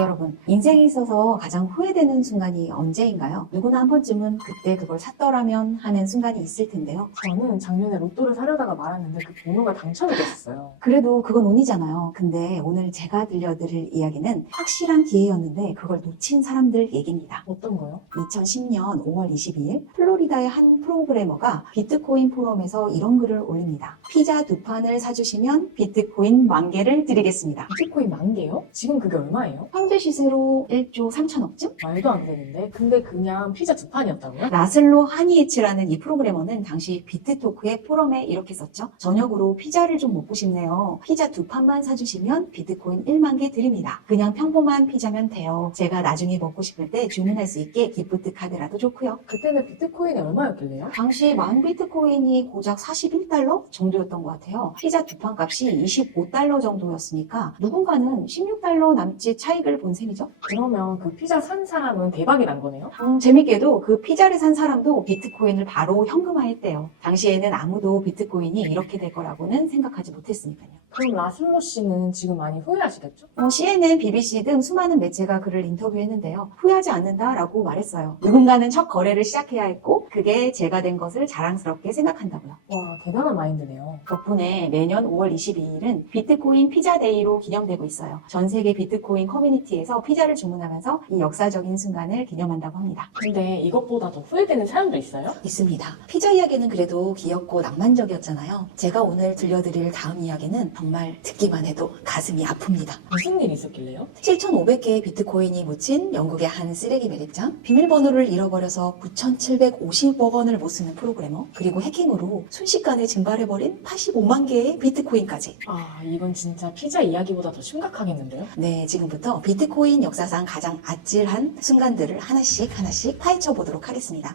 여러분, 인생에 있어서 가장 후회되는 순간이 언제인가요? 누구나 한 번쯤은 그때 그걸 샀더라면 하는 순간이 있을 텐데요. 저는 작년에 로또를 사려다가 말았는데 그 번호가 당첨이 됐었어요. 그래도 그건 운이잖아요. 근데 오늘 제가 들려드릴 이야기는 확실한 기회였는데 그걸 놓친 사람들 얘기입니다. 어떤 거요? 2010년 5월 22일 플로리다의 한 프로그래머가 비트코인 포럼에서 이런 글을 올립니다. 피자 2판을 사주시면 비트코인 10,000개를 드리겠습니다. 비트코인 10,000개요? 지금 그게 얼마예요? 현재 시세로 1조 3천억쯤? 말도 안 되는데. 근데 그냥 피자 2판이었다고요? 라슬로 하니에츠라는 이 프로그래머는 당시 비트토크의 포럼에 이렇게 썼죠. 저녁으로 피자를 좀 먹고 싶네요. 피자 2판만 사주시면 비트코인 10,000개 드립니다. 그냥 평범한 피자면 돼요. 제가 나중에 먹고 싶을 때 주문할 수 있게 기프트 카드라도 좋고요. 그때는 비트코인이 얼마였길래요? 당시 10,000비트코인이 고작 41달러 정도였던 것 같아요. 피자 2판 값이 25달러 정도였으니까 누군가는 16달러 남짓 차익을 본 셈이죠. 그러면 그 피자 산 사람은 대박이 난 거네요? 재밌게도 그 피자를 산 사람도 비트코인을 바로 현금화했대요. 당시에는 아무도 비트코인이 이렇게 될 거라고는 생각하지 못했으니까요. 그럼 라슬로 씨는 지금 많이 후회하시겠죠? CNN, BBC 등 수많은 매체가 그를 인터뷰했는데요. 후회하지 않는다라고 말했어요. 누군가는 첫 거래를 시작해야 했고 그게 제가 된 것을 자랑스럽게 생각한다고요. 와, 대단한 마인드네요. 덕분에 매년 5월 22일은 비트코인 피자데이로 기념되고 있어요. 전 세계 비트코인 커뮤니티에서 피자를 주문하면서 이 역사적인 순간을 기념한다고 합니다. 근데 이것보다 더 후회되는 사연도 있어요? 있습니다. 피자 이야기는 그래도 귀엽고 낭만적이었잖아요. 제가 오늘 들려드릴 다음 이야기는 정말 듣기만 해도 가슴이 아픕니다. 무슨 일이 있었길래요? 7,500개의 비트코인이 묻힌 영국의 한 쓰레기 매립장, 비밀번호를 잃어버려서 9,750억 원을 못 쓰는 프로그래머, 그리고 해킹으로 순식간에 증발해버린 85만 개의 비트코인까지. 아, 이건 진짜 피자 이야기보다 더 심각하겠는데요? 네, 지금부터 비트코인 역사상 가장 아찔한 순간들을 하나씩 파헤쳐 보도록 하겠습니다.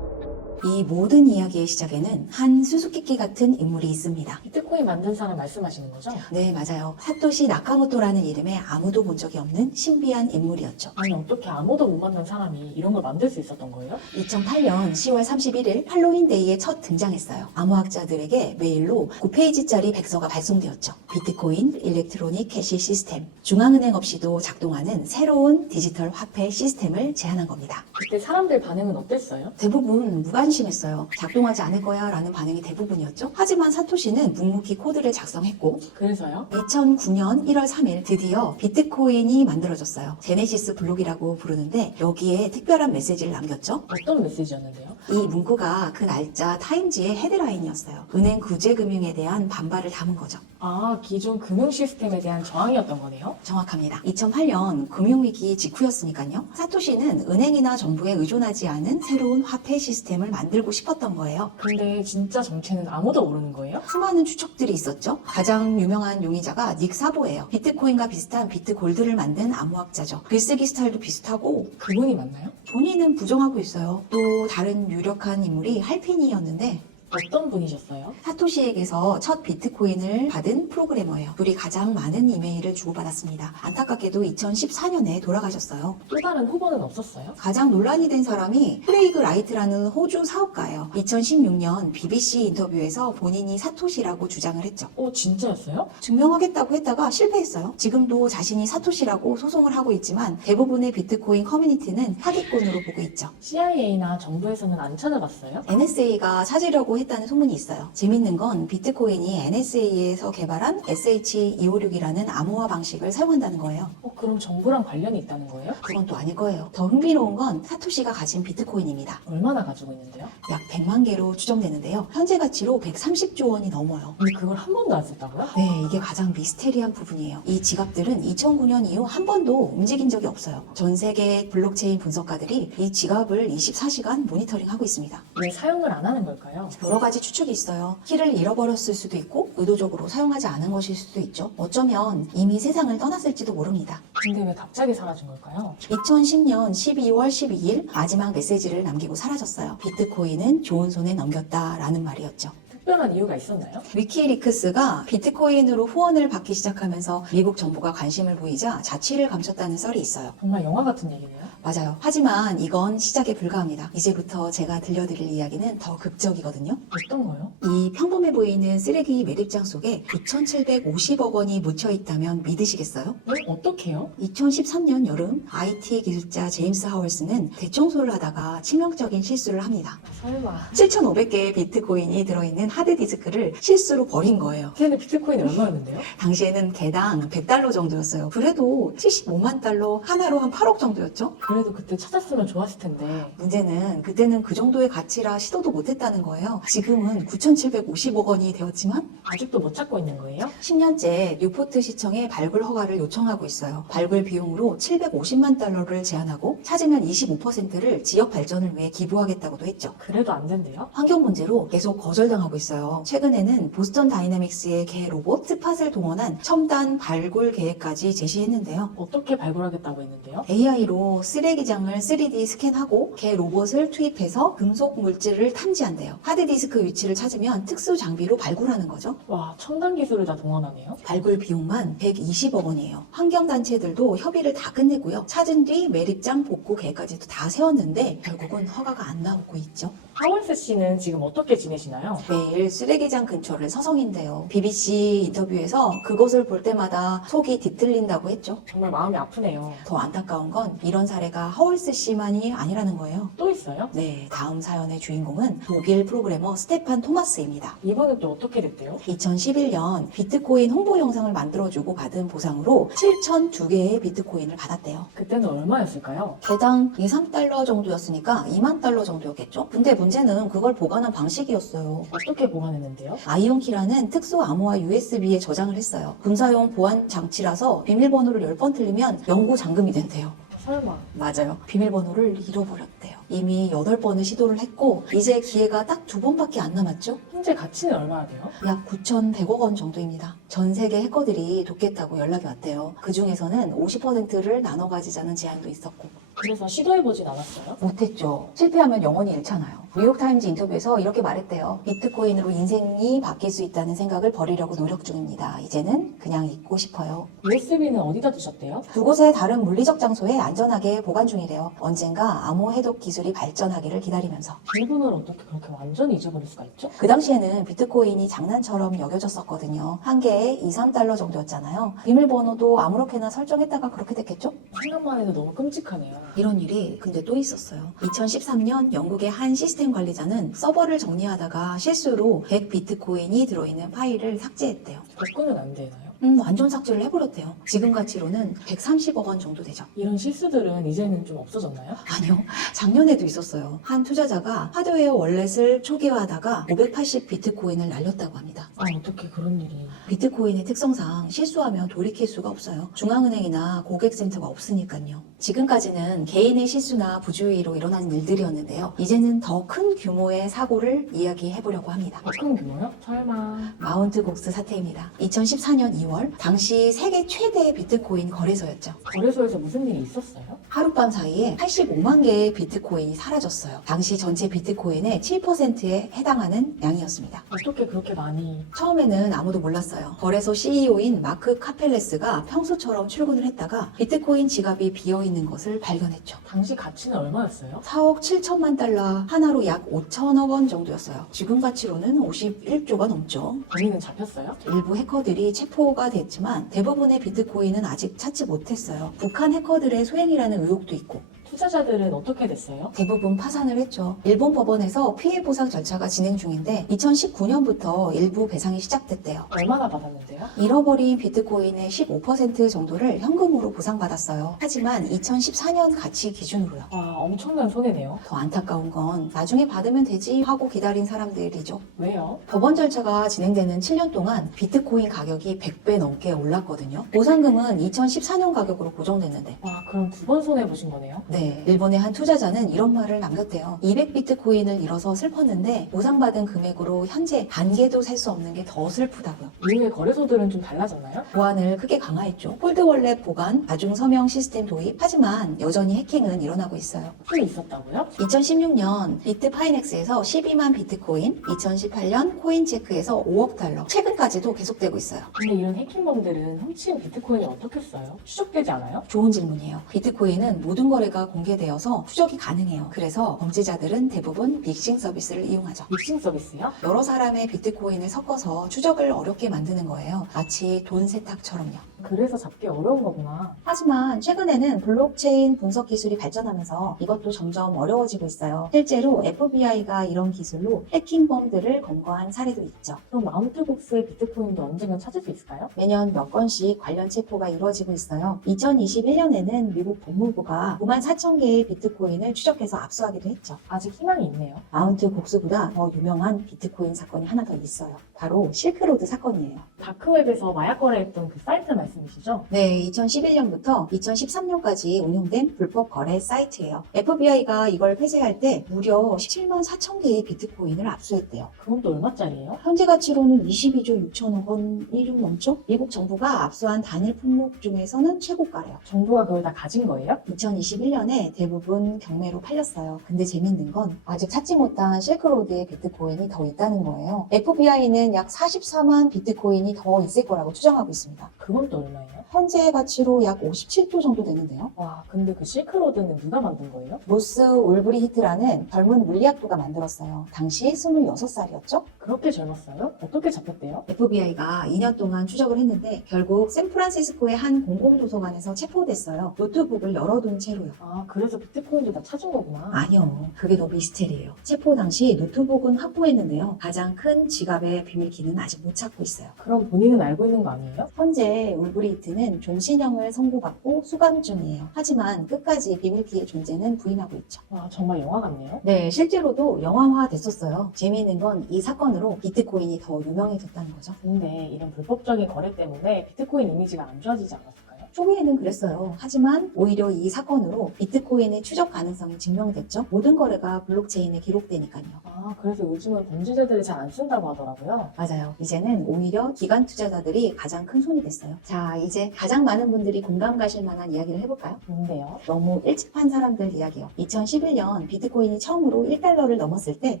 이 모든 이야기의 시작에는 한 수수께끼 같은 인물이 있습니다. 비트코인 만든 사람 말씀하시는 거죠? 네, 맞아요. 사토시 나카모토라는 이름에 아무도 본 적이 없는 신비한 인물이었죠. 아니, 어떻게 아무도 못 만난 사람이 이런 걸 만들 수 있었던 거예요? 2008년 10월 31일 할로윈데이에 첫 등장했어요. 암호학자들에게 메일로 9페이지짜리 백서가 발송되었죠. 비트코인 일렉트로닉 캐시 시스템, 중앙은행 없이도 작동하는 새로운 디지털 화폐 시스템을 제안한 겁니다. 그때 사람들 반응은 어땠어요? 대부분 무관심했어요. 작동하지 않을 거야 라는 반응이 대부분이었죠. 하지만 사토시는 묵묵히 코드를 작성했고 그래서요? 2009년 1월 3일 드디어 비트코인이 만들어졌어요. 제네시스 블록이라고 부르는데 여기에 특별한 메시지를 남겼죠. 어떤 메시지였는데요? 이 문구가 그 날짜 타임지의 헤드라인이었어요. 은행 구제금융에 대한 반발을 담은 거죠. 아, 기존 금융 시스템에 대한 저항이었던 거네요? 정확합니다. 2008년 금융위기 직후였으니까요. 사토시는 은행이나 정부에 의존하지 않은 새로운 화폐 시스템을 만들고 싶었던 거예요. 근데 진짜 정체는 아무도 모르는 거예요? 수많은 추측들이 있었죠. 가장 유명한 용의자가 닉 사보예요. 비트코인과 비슷한 비트골드를 만든 암호학자죠. 글쓰기 스타일도 비슷하고 그분이 맞나요? 본인은 부정하고 있어요. 또 다른 유력한 인물이 할피니였는데 어떤 분이셨어요? 사토시에게서 첫 비트코인을 받은 프로그래머예요. 둘이 가장 많은 이메일을 주고받았습니다. 안타깝게도 2014년에 돌아가셨어요. 또 다른 후보는 없었어요? 가장 논란이 된 사람이 크레이그 라이트라는 호주 사업가예요. 2016년 BBC 인터뷰에서 본인이 사토시라고 주장을 했죠. 진짜였어요? 증명하겠다고 했다가 실패했어요. 지금도 자신이 사토시라고 소송을 하고 있지만 대부분의 비트코인 커뮤니티는 사기꾼으로 보고 있죠. CIA나 정부에서는 안 찾아봤어요? NSA가 찾으려고 했다는 소문이 있어요. 재밌는 건 비트코인이 NSA에서 개발한 SH256이라는 암호화 방식을 사용한다는 거예요. 그럼 정부랑 관련이 있다는 거예요? 그건 또 아닐 거예요. 더 흥미로운 건 사토시가 가진 비트코인입니다. 얼마나 가지고 있는데요? 약 100만 개로 추정되는데요. 현재 가치로 130조 원이 넘어요. 근데 그걸 한 번도 안 썼다고요? 네, 이게 가장 미스테리한 부분이에요. 이 지갑들은 2009년 이후 한 번도 움직인 적이 없어요. 전 세계 블록체인 분석가들이 이 지갑을 24시간 모니터링하고 있습니다. 왜 사용을 안 하는 걸까요? 여러 가지 추측이 있어요. 키를 잃어버렸을 수도 있고 의도적으로 사용하지 않은 것일 수도 있죠. 어쩌면 이미 세상을 떠났을지도 모릅니다. 근데 왜 갑자기 사라진 걸까요? 2010년 12월 12일 마지막 메시지를 남기고 사라졌어요. 비트코인은 좋은 손에 넘겼다라는 말이었죠. 특별한 이유가 있었나요? 위키리크스가 비트코인으로 후원을 받기 시작하면서 미국 정부가 관심을 보이자 자취를 감췄다는 썰이 있어요. 정말 영화 같은 얘기네요. 맞아요. 하지만 이건 시작에 불과합니다. 이제부터 제가 들려드릴 이야기는 더 극적이거든요. 어떤 거요? 이 평범해 보이는 쓰레기 매립장 속에 9,750억 원이 묻혀 있다면 믿으시겠어요? 네? 어떻게요? 2013년 여름 IT 기술자 제임스 하월스는 대청소를 하다가 치명적인 실수를 합니다. 설마. 7,500개의 비트코인이 들어있는 하드디스크를 실수로 버린 거예요. 그때는 비트코인이 얼마였는데요? 당시에는 개당 100달러 정도였어요. 그래도 75만 달러, 하나로 한 8억 정도였죠? 그래도 그때 찾았으면 좋았을 텐데. 문제는 그때는 그 정도의 가치라 시도도 못했다는 거예요. 지금은 9,750억 원이 되었지만 아직도 못 찾고 있는 거예요? 10년째 뉴포트 시청에 발굴 허가를 요청하고 있어요. 발굴 비용으로 750만 달러를 제한하고 찾으면 25%를 지역 발전을 위해 기부하겠다고도 했죠. 그래도 안 된대요? 환경 문제로 계속 거절당하고 있어요. 최근에는 보스턴 다이내믹스의 개 로봇 스팟을 동원한 첨단 발굴 계획까지 제시했는데요. 어떻게 발굴하겠다고 했는데요? AI로 쓰레기장을 3D 스캔하고 개 로봇을 투입해서 금속 물질을 탐지한대요. 하드디스크 위치를 찾으면 특수 장비로 발굴하는 거죠. 와, 첨단 기술을 다 동원하네요. 발굴 비용만 120억 원이에요. 환경단체들도 협의를 다 끝내고요. 찾은 뒤 매립장 복구 계획까지도 다 세웠는데 결국은 허가가 안 나오고 있죠. 하월스 씨는 지금 어떻게 지내시나요? 매일 쓰레기장 근처를 서성인데요. BBC 인터뷰에서 그곳을 볼 때마다 속이 뒤틀린다고 했죠. 정말 마음이 아프네요. 더 안타까운 건 이런 사례가 하월스 씨만이 아니라는 거예요. 또 있어요? 네, 다음 사연의 주인공은 독일 프로그래머 스테판 토마스입니다. 이번엔 또 어떻게 됐대요? 2011년 비트코인 홍보 영상을 만들어주고 받은 보상으로 7,002개의 비트코인을 받았대요. 그때는 얼마였을까요? 개당 2, 3달러 정도였으니까 2만 달러 정도였겠죠? 근데 문제는 그걸 보관한 방식이었어요. 어떻게 보관했는데요? 아이온키라는 특수 암호화 USB에 저장을 했어요. 군사용 보안 장치라서 비밀번호를 10번 틀리면 영구 잠금이 된대요. 설마. 맞아요. 비밀번호를 잃어버렸대요. 이미 8번을 시도를 했고 이제 기회가 딱 2번밖에 안 남았죠? 현재 가치는 얼마나 돼요? 약 9,100억 원 정도입니다. 전 세계 해커들이 돕겠다고 연락이 왔대요. 그 중에서는 50%를 나눠 가지자는 제안도 있었고 그래서 시도해보진 않았어요? 못했죠. 실패하면 영원히 잃잖아요. 뉴욕타임즈 인터뷰에서 이렇게 말했대요. 비트코인으로 인생이 바뀔 수 있다는 생각을 버리려고 노력 중입니다. 이제는 그냥 잊고 싶어요. USB는 어디다 두셨대요? 두 곳의 다른 물리적 장소에 안전하게 보관 중이래요. 언젠가 암호 해독 기술이 발전하기를 기다리면서. 비밀번호를 어떻게 그렇게 완전히 잊어버릴 수가 있죠? 그 당시에는 비트코인이 장난처럼 여겨졌었거든요. 한 개에 2, 3달러 정도였잖아요. 비밀번호도 아무렇게나 설정했다가 그렇게 됐겠죠? 생각만 해도 너무 끔찍하네요. 이런 일이 근데 또 있었어요. 2013년 영국의 한 시스템 관리자는 서버를 정리하다가 실수로 100 비트코인이 들어있는 파일을 삭제했대요. 복구는 안 되나요? 완전 삭제를 해버렸대요. 지금 가치로는 130억 원 정도 되죠. 이런 실수들은 이제는 좀 없어졌나요? 아니요. 작년에도 있었어요. 한 투자자가 하드웨어 월렛을 초기화하다가 580 비트코인을 날렸다고 합니다. 아, 어떻게 그런 일이. 비트코인의 특성상 실수하면 돌이킬 수가 없어요. 중앙은행이나 고객센터가 없으니까요. 지금까지는 개인의 실수나 부주의로 일어난 일들이었는데요. 이제는 더 큰 규모의 사고를 이야기해보려고 합니다. 더 큰 규모요? 설마. 마운트 곡스 사태입니다. 2014년 2월, 당시 세계 최대의 비트코인 거래소였죠. 거래소에서 무슨 일이 있었어요? 하룻밤 사이에 85만 개의 비트코인이 사라졌어요. 당시 전체 비트코인의 7%에 해당하는 양이었습니다. 어떻게 그렇게 많이. 처음에는 아무도 몰랐어요. 거래소 CEO인 마크 카펠레스가 평소처럼 출근을 했다가 비트코인 지갑이 비어있는 것을 발견했죠. 당시 가치는 얼마였어요? 4억 7천만 달러, 하나로 약 5천억 원 정도였어요. 지금 가치로는 51조가 넘죠. 범인은 잡혔어요? 일부 해커들이 체포가 됐지만 대부분의 비트코인은 아직 찾지 못했어요. 북한 해커들의 소행이라는 의혹도 있고 투자자들은 어떻게 됐어요? 대부분 파산을 했죠. 일본 법원에서 피해 보상 절차가 진행 중인데 2019년부터 일부 배상이 시작됐대요. 얼마나 받았는데요? 잃어버린 비트코인의 15% 정도를 현금으로 보상받았어요. 하지만 2014년 가치 기준으로요. 와, 엄청난 손해네요. 더 안타까운 건 나중에 받으면 되지 하고 기다린 사람들이죠. 왜요? 법원 절차가 진행되는 7년 동안 비트코인 가격이 100배 넘게 올랐거든요. 보상금은 2014년 가격으로 고정됐는데 와, 그럼 두 번 손해보신 거네요? 네, 네, 일본의 한 투자자는 이런 말을 남겼대요. 200비트코인을 잃어서 슬펐는데 보상받은 금액으로 현재 반 개도 살 수 없는 게 더 슬프다고요. 이후에 거래소들은 좀 달라졌나요? 보안을 크게 강화했죠. 폴드월렛 보관, 다중 서명 시스템 도입. 하지만 여전히 해킹은 일어나고 있어요. 꽤 있었다고요? 2016년 비트파이넥스에서 12만 비트코인, 2018년 코인체크에서 5억 달러. 최근까지도 계속되고 있어요. 근데 이런 해킹범들은 훔친 비트코인을 어떻게 써요? 추적되지 않아요? 좋은 질문이에요. 비트코인은 모든 거래가 공개되어서 추적이 가능해요. 그래서 범죄자들은 대부분 빅싱 서비스를 이용하죠. 믹싱 서비스요? 여러 사람의 비트코인을 섞어서 추적을 어렵게 만드는 거예요. 마치 돈 세탁처럼요. 그래서 잡기 어려운 거구나. 하지만 최근에는 블록체인 분석 기술이 발전하면서 이것도 점점 어려워지고 있어요. 실제로 FBI가 이런 기술로 해킹범들을 검거한 사례도 있죠. 그럼 마운트복스의 비트코인도 언젠간 찾을 수 있을까요? 매년 몇 건씩 관련 체포가 이루어지고 있어요. 2021년에는 미국 법무부가 9만 4천 개의 비트코인을 추적해서 압수하기도 했죠. 아직 희망이 있네요. 마운트 복스보다 더 유명한 비트코인 사건이 하나 더 있어요. 바로 실크로드 사건이에요. 다크웹에서 마약 거래했던 그 사이트 말씀이시죠? 네, 2011년부터 2013년까지 운영된 불법 거래 사이트예요. FBI가 이걸 폐쇄할 때 무려 17만 4천 개의 비트코인을 압수했대요. 그건 또 얼마짜리예요? 현재 가치로는 22조 6천억 원이 좀 넘죠? 미국 정부가 압수한 단일 품목 중에서는 최고가래요. 정부가 그걸 다 가진 거예요? 2021년에 대부분 경매로 팔렸어요. 근데 재밌는 건 아직 찾지 못한 실크로드의 비트코인이 더 있다는 거예요. FBI는 약 44만 비트코인이 더 있을 거라고 추정하고 있습니다. 그건 또 얼마예요? 현재 가치로 약 57조 정도 되는데요. 와, 근데 그 실크로드는 누가 만든 거예요? 로스 올브리히트라는 젊은 물리학도가 만들었어요. 당시 26살이었죠? 그렇게 젊었어요? 어떻게 잡혔대요? FBI가 2년 동안 추적을 했는데 결국 샌프란시스코의 한 공공도서관에서 체포됐어요. 노트북을 열어둔 채로요. 아, 그래서 비트코인도 다 찾은 거구나. 아니요. 그게 더 미스테리예요. 체포 당시 노트북은 확보했는데요. 가장 큰 지갑의 비밀키는 아직 못 찾고 있어요. 그럼 본인은 알고 있는 거 아니에요? 현재 올브리히트는 종신형을 선고받고 수감 중이에요. 하지만 끝까지 비밀키의 존재는 부인하고 있죠. 와, 정말 영화 같네요. 네, 실제로도 영화화 됐었어요. 재미있는 건 이 사건으로 비트코인이 더 유명해졌다는 거죠. 근데 이런 불법적인 거래 때문에 비트코인 이미지가 안 좋아지지 않았을까요? 초기에는 그랬어요. 하지만 오히려 이 사건으로 비트코인의 추적 가능성이 증명됐죠. 모든 거래가 블록체인에 기록되니까요. 아, 그래서 요즘은 범죄자들이 잘 안 쓴다고 하더라고요. 맞아요. 이제는 오히려 기관 투자자들이 가장 큰 손이 됐어요. 자, 이제 가장 많은 분들이 공감 가실 만한 이야기를 해볼까요? 뭔데요? 너무 일찍 판 사람들 이야기요. 2011년 비트코인이 처음으로 1달러를 넘었을 때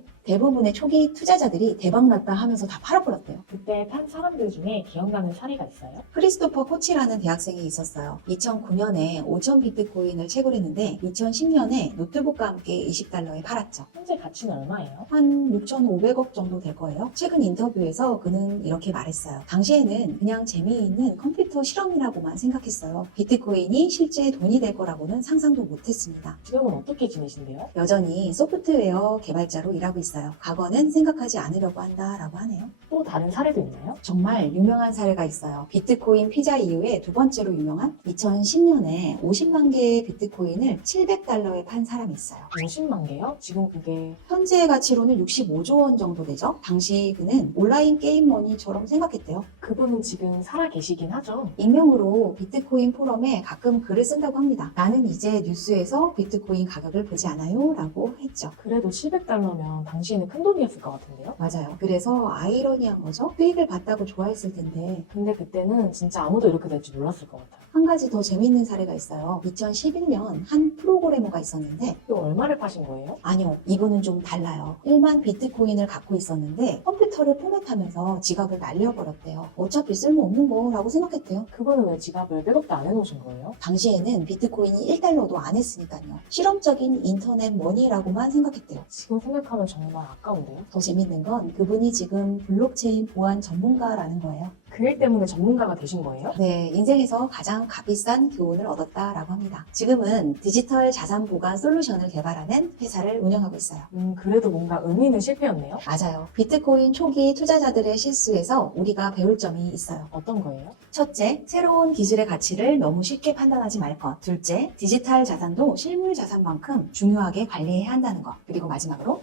대부분의 초기 투자자들이 대박났다 하면서 다 팔아버렸대요. 그때 판 사람들 중에 기억나는 사례가 있어요? 크리스토퍼 코치라는 대학생이 있었어요. 2009년에 5천 비트코인을 채굴했는데 2010년에 노트북과 함께 20달러에 팔았죠. 현재 가치는 얼마예요? 한 6,500억 정도 될 거예요. 최근 인터뷰에서 그는 이렇게 말했어요. 당시에는 그냥 재미있는 컴퓨터 실험이라고만 생각했어요. 비트코인이 실제 돈이 될 거라고는 상상도 못했습니다. 지금은 어떻게 지내신대요? 여전히 소프트웨어 개발자로 일하고 있어요. 과거는 생각하지 않으려고 한다라고 하네요. 또 다른 사례도 있나요? 정말 유명한 사례가 있어요. 비트코인 피자 이후에 두 번째로 유명한 2010년에 50만 개의 비트코인을 700달러에 판 사람이 있어요. 50만 개요? 지금 그게 현재 가치로는 65조 원 정도 되죠. 당시 그는 온라인 게임 머니처럼 생각했대요. 그분은 지금 살아 계시긴 하죠. 익명으로 비트코인 포럼에 가끔 글을 쓴다고 합니다. 나는 이제 뉴스에서 비트코인 가격을 보지 않아요 라고 했죠. 그래도 700달러면 당시에는 큰 돈이었을 것 같은데요? 맞아요. 그래서 아이러니한 거죠. 수익을 봤다고 좋아했을 텐데 근데 그때는 진짜 아무도 이렇게 될 줄 몰랐을 것 같아요. 한 가지 더 재밌는 사례가 있어요. 2011년 한 프로그래머가 있었는데 또 얼마를 파신 거예요? 아니요, 이분은 좀 달라요. 1만 비트코인을 갖고 있었는데 컴퓨터를 포맷하면서 지갑을 날려버렸대요. 어차피 쓸모없는 거라고 생각했대요. 그분은 왜 지갑을 백업도 안 해놓으신 거예요? 당시에는 비트코인이 1달러도 안 했으니까요. 실험적인 인터넷 머니라고만 생각했대요. 지금 생각하면 정말 아까운데요? 더 재밌는 건 그분이 지금 블록체인 보안 전문가라는 거예요. 그 일 때문에 전문가가 되신 거예요? 네, 인생에서 가장 값비싼 교훈을 얻었다라고 합니다. 지금은 디지털 자산 보관 솔루션을 개발하는 회사를 운영하고 있어요. 그래도 뭔가 의미 있는 실패였네요. 맞아요. 비트코인 초기 투자자들의 실수에서 우리가 배울 점이 있어요. 어떤 거예요? 첫째, 새로운 기술의 가치를 너무 쉽게 판단하지 말 것. 둘째, 디지털 자산도 실물 자산만큼 중요하게 관리해야 한다는 것. 그리고 마지막으로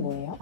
뭐예요?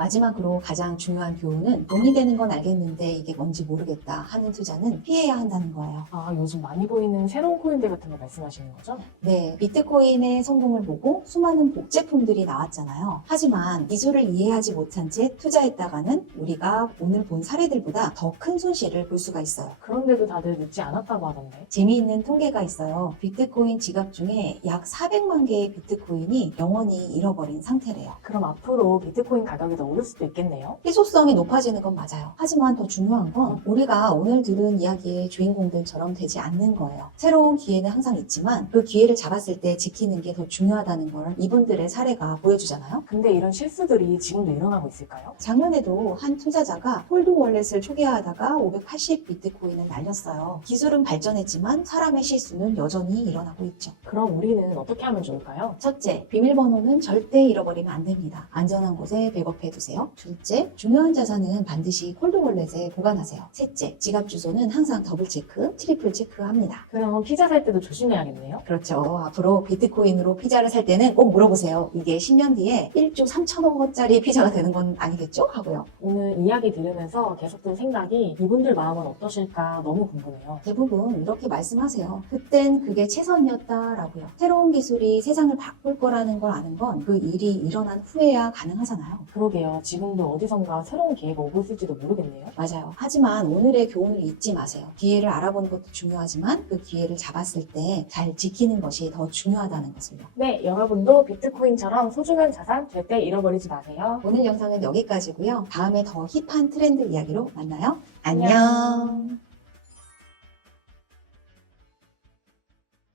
가장 중요한 교훈은 돈이 되는 건 알겠는데 이게 뭔지 모르겠다 하는 하는 투자는 피해야 한다는 거예요. 아, 요즘 많이 보이는 새로운 코인들 같은 거 말씀하시는 거죠? 네, 비트코인의 성공을 보고 수많은 복제품들이 나왔잖아요. 하지만 기술을 이해하지 못한 채 투자했다가는 우리가 오늘 본 사례들보다 더 큰 손실을 볼 수가 있어요. 그런데도 다들 늦지 않았다고 하던데. 재미있는 통계가 있어요. 비트코인 지갑 중에 약 400만 개의 비트코인이 영원히 잃어버린 상태래요. 그럼 앞으로 비트코인 가격이 더 오를 수도 있겠네요? 희소성이 높아지는 건 맞아요. 하지만 더 중요한 건 우리가 오늘 들은 이야기의 주인공들처럼 되지 않는 거예요. 새로운 기회는 항상 있지만 그 기회를 잡았을 때 지키는 게 더 중요하다는 걸 이분들의 사례가 보여주잖아요. 근데 이런 실수들이 지금도 일어나고 있을까요? 작년에도 한 투자자가 홀드 월렛을 초기화하다가 580 비트코인을 날렸어요. 기술은 발전했지만 사람의 실수는 여전히 일어나고 있죠. 그럼 우리는 어떻게 하면 좋을까요? 첫째, 비밀번호는 절대 잃어버리면 안 됩니다. 안전한 곳에 백업해 두세요. 둘째, 중요한 자산은 반드시 홀드 월렛에 보관하세요. 셋째, 지갑 주소는 항상 더블 체크, 트리플 체크합니다. 그럼 피자 살 때도 조심해야겠네요? 그렇죠. 앞으로 비트코인으로 피자를 살 때는 꼭 물어보세요. 이게 10년 뒤에 1조 3천억 원짜리 피자가 되는 건 아니겠죠? 하고요. 오늘 이야기 들으면서 계속 든 생각이 이분들 마음은 어떠실까 너무 궁금해요. 대부분 이렇게 말씀하세요. 그땐 그게 최선이었다라고요. 새로운 기술이 세상을 바꿀 거라는 걸 아는 건 그 일이 일어난 후에야 가능하잖아요. 그러게요. 지금도 어디선가 새로운 기회가 오고 있을지도 모르겠네요. 맞아요. 하지만 오늘의 교훈을 잊지 마세요. 기회를 알아보는 것도 중요하지만 그 기회를 잡았을 때 잘 지키는 것이 더 중요하다는 것을요. 네, 여러분도 비트코인처럼 소중한 자산 절대 잃어버리지 마세요. 오늘 영상은 여기까지고요. 다음에 더 힙한 트렌드 이야기로 만나요. 안녕. 안녕.